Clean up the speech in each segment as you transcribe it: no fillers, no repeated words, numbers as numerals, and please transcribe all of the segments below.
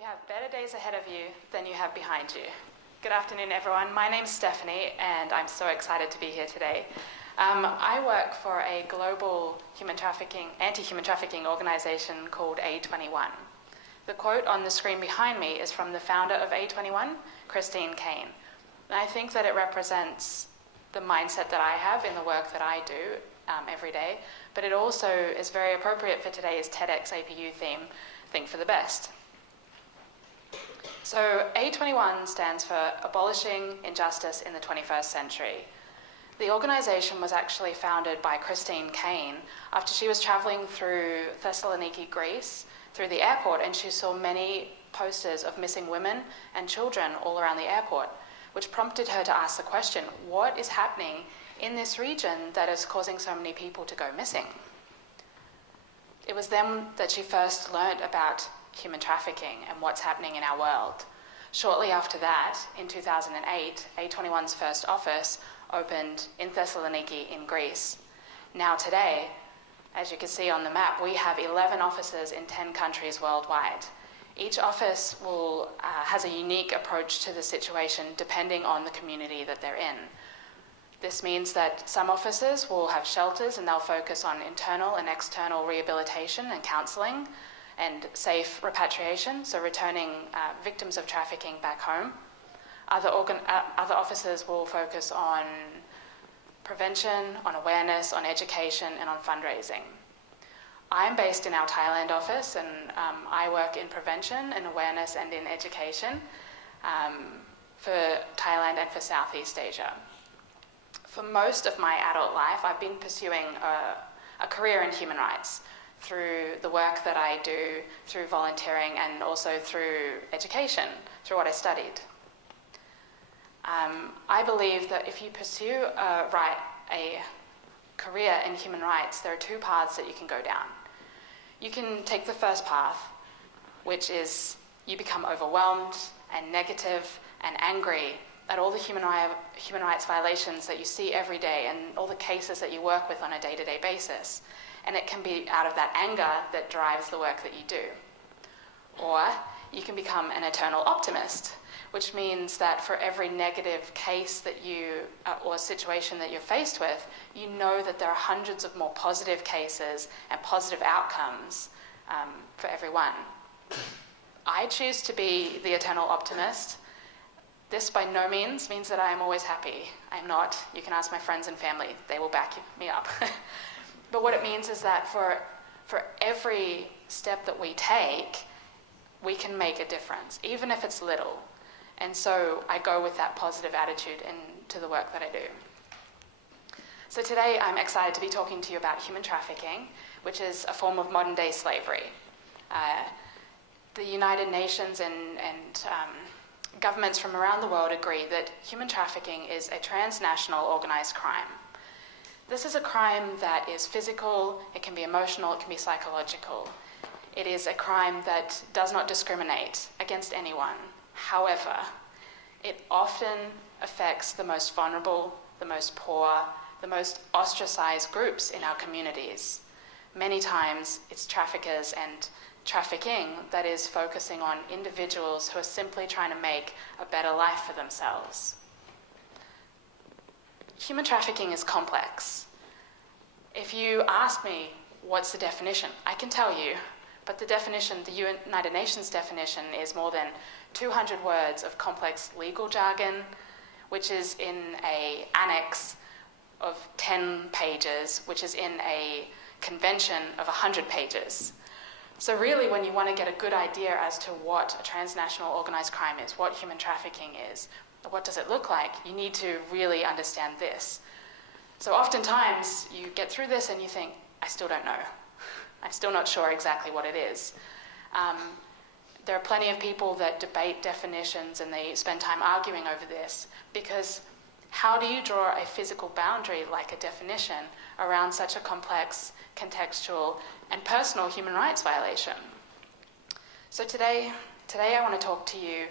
You have better days ahead of you than you have behind you. Good afternoon, everyone. My name's Stephanie, and I'm so excited to be here today. I work for a global anti-human trafficking organization called A21. The quote on the screen behind me is from the founder of A21, Christine Caine. And I think that it represents the mindset that I have in the work that I do every day, but it also is very appropriate for today's TEDxAPU theme, Think for the Best. So A21 stands for Abolishing Injustice in the 21st Century. The organization was actually founded by Christine Caine after she was traveling through Thessaloniki, Greece, through the airport, and she saw many posters of missing women and children all around the airport, which prompted her to ask the question, what is happening in this region that is causing so many people to go missing? It was then that she first learned about human trafficking and what's happening in our world. Shortly after that, in 2008, A21's first office opened in Thessaloniki in Greece. Now today, as you can see on the map, we have 11 offices in 10 countries worldwide. Each office has a unique approach to the situation depending on the community that they're in. This means that some offices will have shelters and they'll focus on internal and external rehabilitation and counselling and safe repatriation, so returning victims of trafficking back home. Other offices will focus on prevention, on awareness, on education, and on fundraising. I'm based in our Thailand office, and I work in prevention and awareness and in education for Thailand and for Southeast Asia. For most of my adult life, I've been pursuing a career in human rights through the work that I do, through volunteering, and also through education, through what I studied. I believe that if you pursue a career in human rights, there are two paths that you can go down. You can take the first path, which is you become overwhelmed and negative and angry at all the human rights violations that you see every day and all the cases that you work with on a day-to-day basis. And it can be out of that anger that drives the work that you do. Or you can become an eternal optimist, which means that for every negative case that or situation that you're faced with, you know that there are hundreds of more positive cases and positive outcomes for everyone. I choose to be the eternal optimist. This by no means that I am always happy. I'm not. You can ask my friends and family. They will back me up. But what it means is that for every step that we take, we can make a difference, even if it's little. And so I go with that positive attitude into the work that I do. So today I'm excited to be talking to you about human trafficking, which is a form of modern-day slavery. The United Nations and governments from around the world agree that human trafficking is a transnational organized crime. This is a crime that is physical, it can be emotional, it can be psychological. It is a crime that does not discriminate against anyone. However, it often affects the most vulnerable, the most poor, the most ostracized groups in our communities. Many times it's traffickers and trafficking that is focusing on individuals who are simply trying to make a better life for themselves. Human trafficking is complex. If you ask me what's the definition, I can tell you, but the definition, the United Nations definition, is more than 200 words of complex legal jargon, which is in an annex of 10 pages, which is in a convention of 100 pages. So really, when you want to get a good idea as to what a transnational organized crime is, what human trafficking is, what does it look like, you need to really understand this. So oftentimes, you get through this and you think, I still don't know. I'm still not sure exactly what it is. There are plenty of people that debate definitions and they spend time arguing over this, because how do you draw a physical boundary like a definition around such a complex, contextual, and personal human rights violation? So today I want to talk to you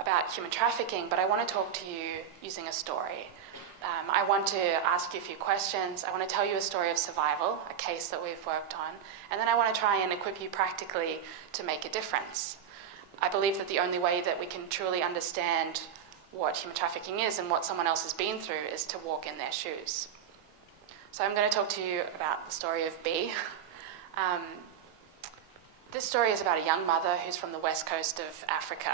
about human trafficking, but I want to talk to you using a story. I want to ask you a few questions. I want to tell you a story of survival, a case that we've worked on, and then I want to try and equip you practically to make a difference. I believe that the only way that we can truly understand what human trafficking is and what someone else has been through is to walk in their shoes. So I'm going to talk to you about the story of B. This story is about a young mother who's from the west coast of Africa,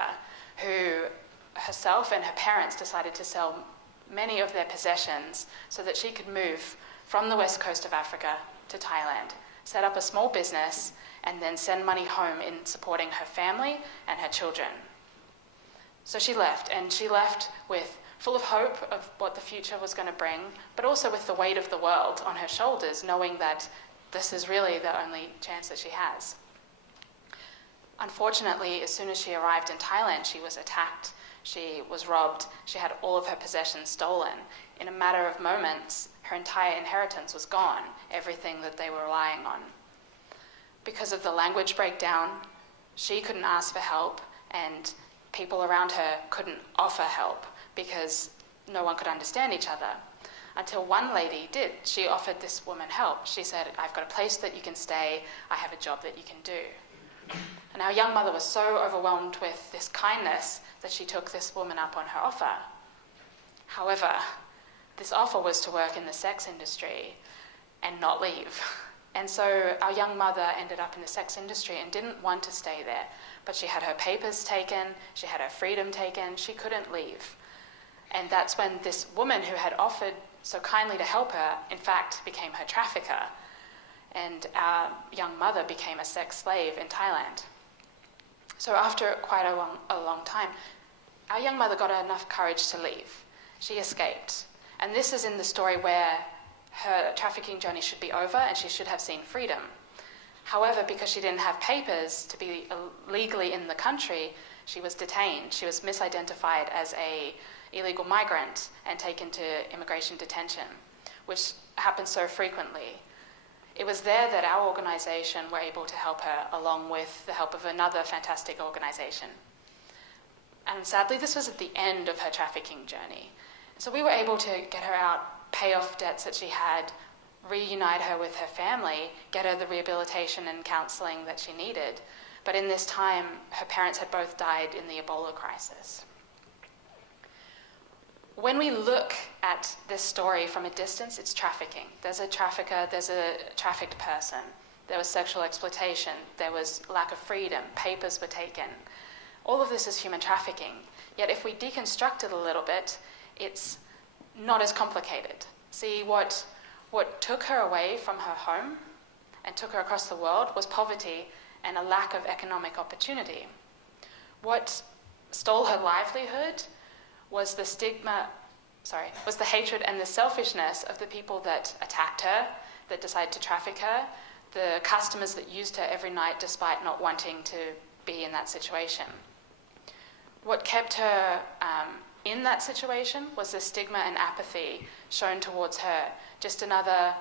who herself and her parents decided to sell many of their possessions so that she could move from the west coast of Africa to Thailand, set up a small business, and then send money home in supporting her family and her children. So she left, and she left with full of hope of what the future was going to bring, but also with the weight of the world on her shoulders, knowing that this is really the only chance that she has. Unfortunately, as soon as she arrived in Thailand, she was attacked, she was robbed, she had all of her possessions stolen. In a matter of moments, her entire inheritance was gone, everything that they were relying on. Because of the language breakdown, she couldn't ask for help, and people around her couldn't offer help because no one could understand each other. Until one lady did. She offered this woman help. She said, "I've got a place that you can stay, I have a job that you can do." And our young mother was so overwhelmed with this kindness that she took this woman up on her offer. However, this offer was to work in the sex industry and not leave. And so our young mother ended up in the sex industry and didn't want to stay there. But she had her papers taken, she had her freedom taken, she couldn't leave. And that's when this woman who had offered so kindly to help her, in fact, became her trafficker. And our young mother became a sex slave in Thailand. So after quite a long time, our young mother got enough courage to leave. She escaped. And this is in the story where her trafficking journey should be over and she should have seen freedom. However, because she didn't have papers to be legally in the country, she was detained. She was misidentified as an illegal migrant and taken to immigration detention, which happens so frequently. It was there that our organisation were able to help her, along with the help of another fantastic organisation. And sadly, this was at the end of her trafficking journey. So we were able to get her out, pay off debts that she had, reunite her with her family, get her the rehabilitation and counselling that she needed. But in this time, her parents had both died in the Ebola crisis. When we look at this story from a distance, it's trafficking. There's a trafficker, there's a trafficked person. There was sexual exploitation, there was lack of freedom, papers were taken. All of this is human trafficking. Yet if we deconstruct it a little bit, it's not as complicated. See, what took her away from her home and took her across the world was poverty and a lack of economic opportunity. What stole her livelihood was the hatred and the selfishness of the people that attacked her, that decided to traffic her, the customers that used her every night despite not wanting to be in that situation. What kept her in that situation was the stigma and apathy shown towards her. Just another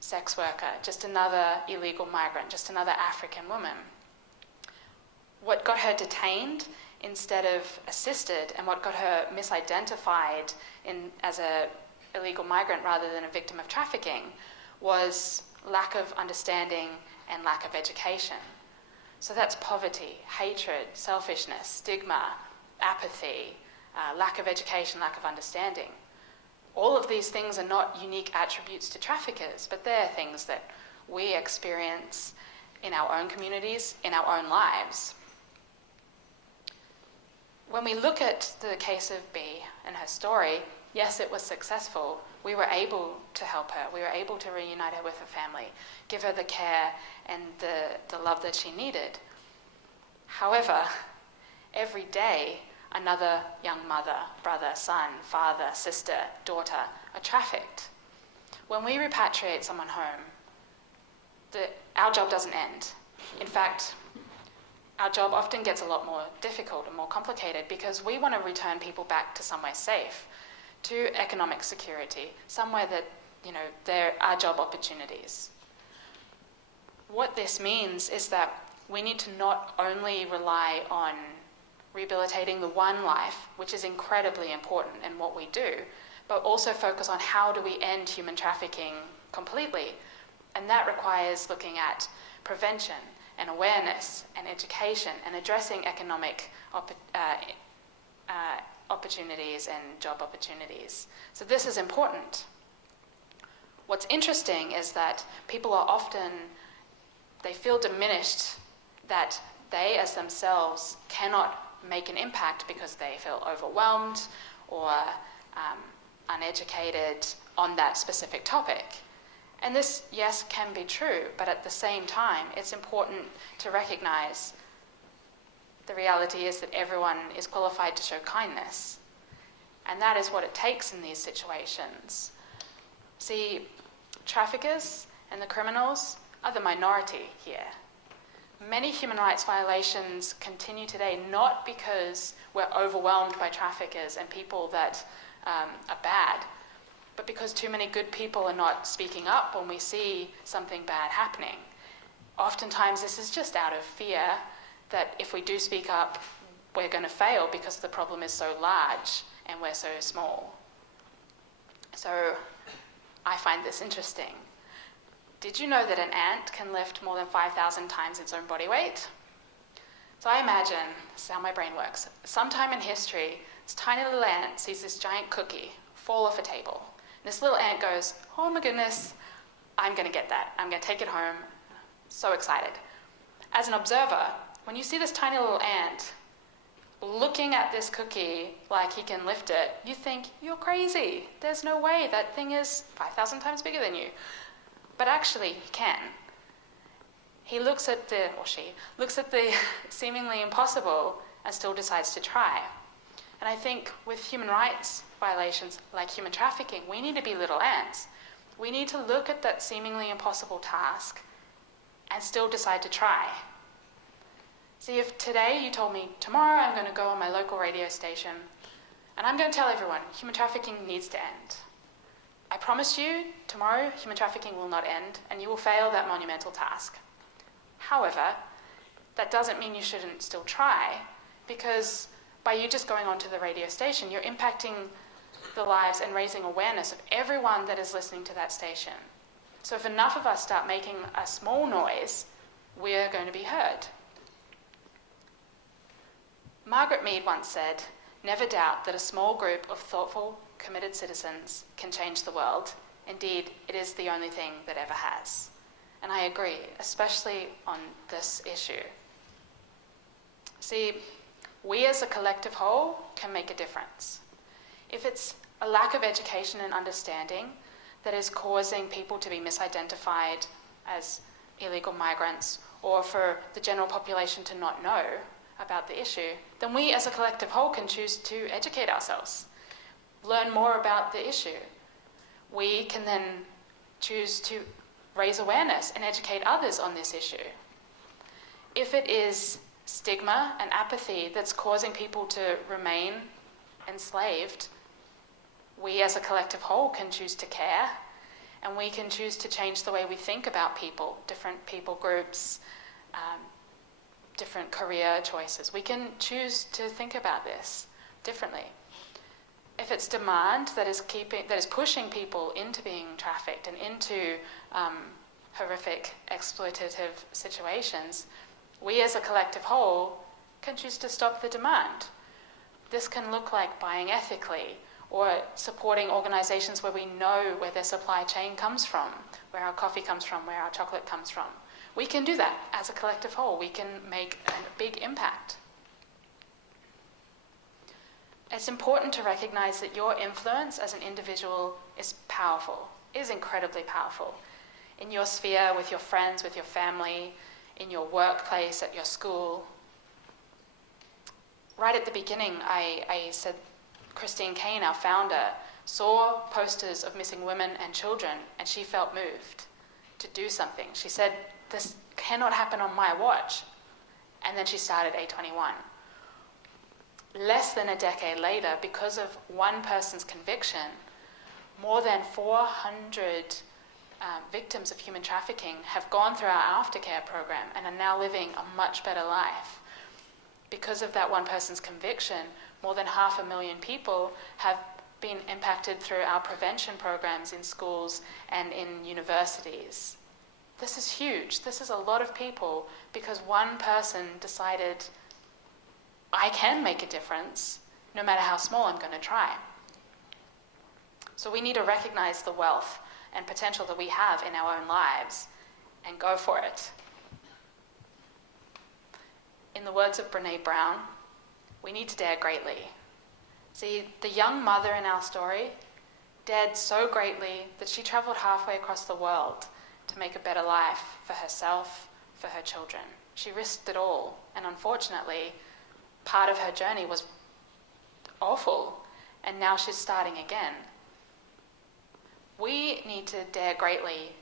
sex worker, just another illegal migrant, just another African woman. What got her detained instead of assisted, and what got her misidentified as an illegal migrant rather than a victim of trafficking, was lack of understanding and lack of education. So that's poverty, hatred, selfishness, stigma, apathy, lack of education, lack of understanding. All of these things are not unique attributes to traffickers, but they're things that we experience in our own communities, in our own lives. When we look at the case of B and her story, yes, it was successful. We were able to help her. We were able to reunite her with her family, give her the care and the love that she needed. However, every day, another young mother, brother, son, father, sister, daughter are trafficked. When we repatriate someone home, our job doesn't end. In fact, our job often gets a lot more difficult and more complicated because we want to return people back to somewhere safe, to economic security, somewhere that, there are job opportunities. What this means is that we need to not only rely on rehabilitating the one life, which is incredibly important in what we do, but also focus on how do we end human trafficking completely. And that requires looking at prevention and awareness and education and addressing economic opportunities and job opportunities. So this is important. What's interesting is that people are often, they feel diminished that they as themselves cannot make an impact because they feel overwhelmed or uneducated on that specific topic. And this, yes, can be true, but at the same time, it's important to recognize the reality is that everyone is qualified to show kindness. And that is what it takes in these situations. See, traffickers and the criminals are the minority here. Many human rights violations continue today not because we're overwhelmed by traffickers and people that are bad, but because too many good people are not speaking up when we see something bad happening. Oftentimes this is just out of fear that if we do speak up, we're going to fail because the problem is so large and we're so small. So I find this interesting. Did you know that an ant can lift more than 5,000 times its own body weight? So I imagine, this is how my brain works, sometime in history, this tiny little ant sees this giant cookie fall off a table. And this little ant goes, oh my goodness, I'm going to get that. I'm going to take it home. So excited. As an observer, when you see this tiny little ant looking at this cookie like he can lift it, you think, you're crazy. There's no way. That thing is 5,000 times bigger than you. But actually, he can. He looks at the, or she, looks at the seemingly impossible and still decides to try. And I think with human rights violations like human trafficking, we need to be little ants. We need to look at that seemingly impossible task and still decide to try. See, if today you told me, tomorrow I'm going to go on my local radio station and I'm going to tell everyone human trafficking needs to end. I promise you, tomorrow human trafficking will not end and you will fail that monumental task. However, that doesn't mean you shouldn't still try, because by you just going onto the radio station, you're impacting the lives and raising awareness of everyone that is listening to that station. So if enough of us start making a small noise, we're going to be heard. Margaret Mead once said, "Never doubt that a small group of thoughtful, committed citizens can change the world. Indeed, it is the only thing that ever has." And I agree, especially on this issue. See, we as a collective whole can make a difference. If it's a lack of education and understanding that is causing people to be misidentified as illegal migrants, or for the general population to not know about the issue, then we as a collective whole can choose to educate ourselves, learn more about the issue. We can then choose to raise awareness and educate others on this issue. If it is stigma and apathy that's causing people to remain enslaved, we as a collective whole can choose to care, and we can choose to change the way we think about people, different people groups, different career choices. We can choose to think about this differently. If it's demand that is pushing people into being trafficked and into horrific exploitative situations, we as a collective whole can choose to stop the demand. This can look like buying ethically, or supporting organizations where we know where their supply chain comes from, where our coffee comes from, where our chocolate comes from. We can do that as a collective whole. We can make a big impact. It's important to recognize that your influence as an individual is powerful, is incredibly powerful. In your sphere, with your friends, with your family, in your workplace, at your school. Right at the beginning, I said Christine Kane, our founder, saw posters of missing women and children, and she felt moved to do something. She said, this cannot happen on my watch. And then she started A21. Less than a decade later, because of one person's conviction, more than 400 victims of human trafficking have gone through our aftercare program and are now living a much better life. Because of that one person's conviction, more than 500,000 people have been impacted through our prevention programs in schools and in universities. This is huge. This is a lot of people because one person decided, I can make a difference, no matter how small, I'm going to try. So we need to recognize the wealth and potential that we have in our own lives and go for it. In the words of Brené Brown, we need to dare greatly. See, the young mother in our story dared so greatly that she traveled halfway across the world to make a better life for herself, for her children. She risked it all, and unfortunately, part of her journey was awful, and now she's starting again. We need to dare greatly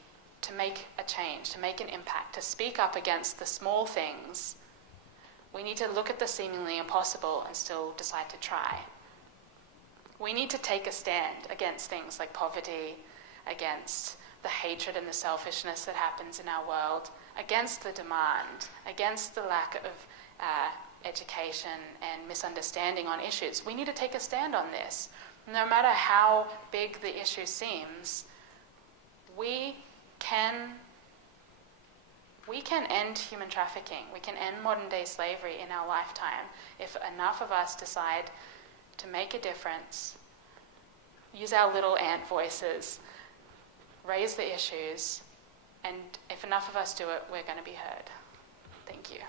to make a change, to make an impact, to speak up against the small things. We need to look at the seemingly impossible and still decide to try. We need to take a stand against things like poverty, against the hatred and the selfishness that happens in our world, against the demand, against the lack of education and misunderstanding on issues. We need to take a stand on this. No matter how big the issue seems, we can end human trafficking. We can end modern-day slavery in our lifetime if enough of us decide to make a difference, use our little ant voices, raise the issues, and if enough of us do it, we're going to be heard. Thank you.